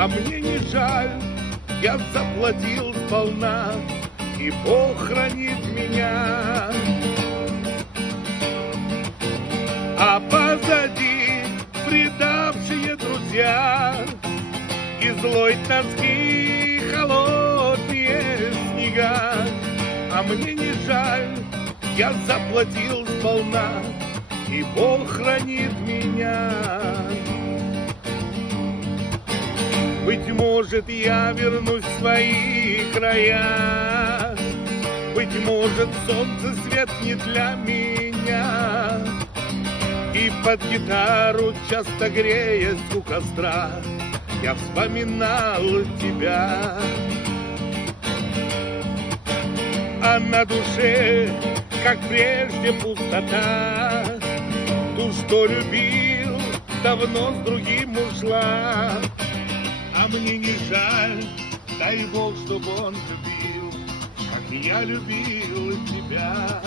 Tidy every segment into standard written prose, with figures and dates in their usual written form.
А мне не жаль, я заплатил сполна, и Бог хранит меня. А позади предавшие друзья и злой тоски холодные снега. А мне не жаль, я заплатил сполна, и Бог хранит меня. Быть может, я вернусь в свои края, быть может, солнце светнет для меня, и под гитару, часто греясь у костра, я вспоминал тебя. А на душе, как прежде, пустота. Ту, что любил, давно с другим ушла. А мне не жаль, дай Бог, чтоб он любил, как я любил тебя.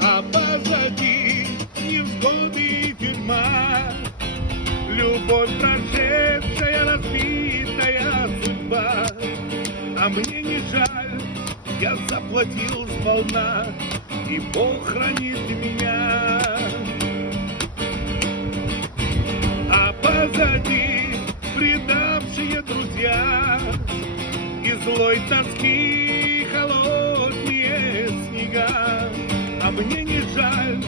А позади невзгоды и тюрьма, любовь прошедшая, разбитая судьба. А мне не жаль, я заплатил сполна, и Бог хранит меня. А позади предавшие друзья и злой тоски холодные снега. А мне не жаль,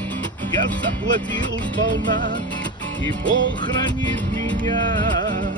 я заплатил сполна, и Бог хранит меня.